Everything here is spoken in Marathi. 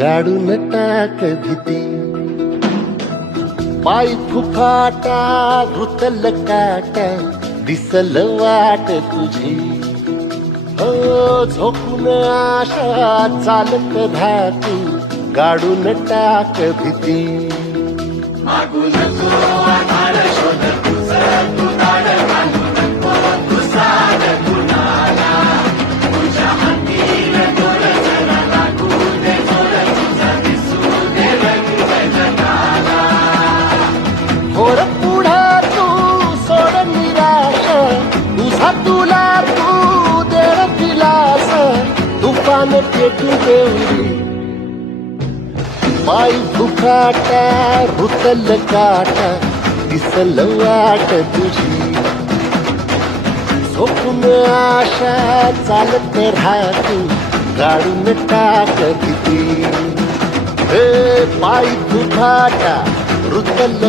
गाडून टाक भीती. पाय फुफाटा रुतल काटा दिसल वाट तुझी. हो झोपून आशा चालत धातू गाडून टाक भीती. मागू नको आधार शोध तुझं तू दाड घालू नको तू साध कुणाला. तुझ्या हातीन दोर जरा लागू दे जोर तुझा दिसू दे रंग जगाला. थोर पुढं तू सोड निराश तुझा तुला तू दे दिलास. तुफान पेटू देवरी पाय फुफाटा रुतल काटा दिसल वाट तुझी. झोपून आशा चालत राहतू गाडून टाक भीती. पाय फुफाटा रुतल